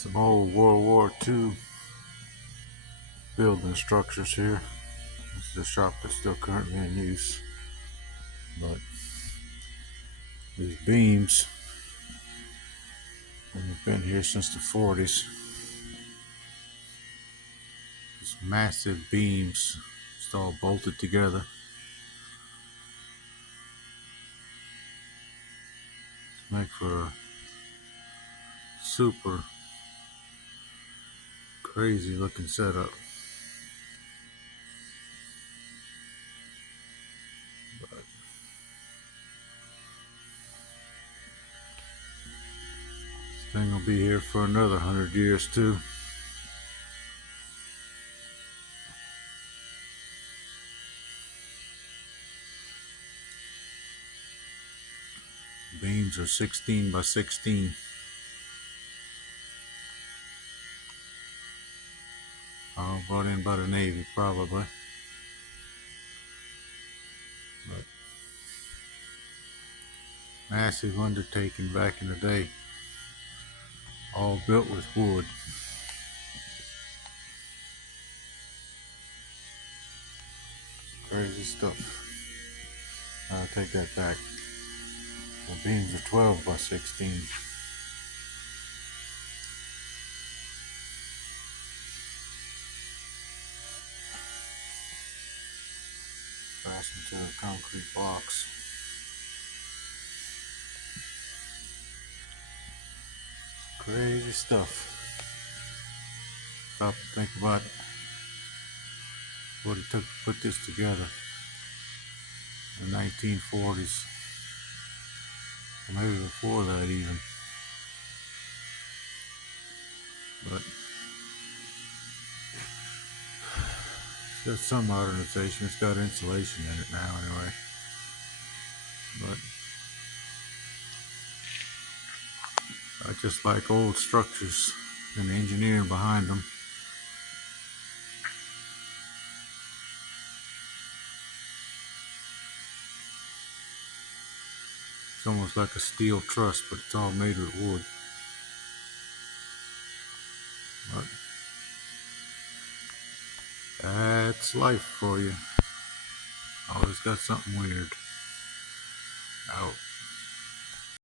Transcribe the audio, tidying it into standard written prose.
Some old World War II building structures here. This is a shop that's still currently in use. But these beams have been here since the 40s. These massive beams, it's all bolted together. Make for a super crazy looking setup. But this thing will be here for another 100 years too. Beams are 16 by 16. All brought in by the Navy, probably. But massive undertaking back in the day. All built with wood. Crazy stuff. I'll take that back. The beams are 12 by 16. Fastened to a concrete box. Crazy stuff. Stop and think about what it took to put this together in the 1940s. Or maybe before that even. But it's got some modernization. It's got insulation in it now anyway. But I just like old structures and the engineering behind them. It's almost like a steel truss, but it's all made with wood. But that's life for you. Always got something weird. Out.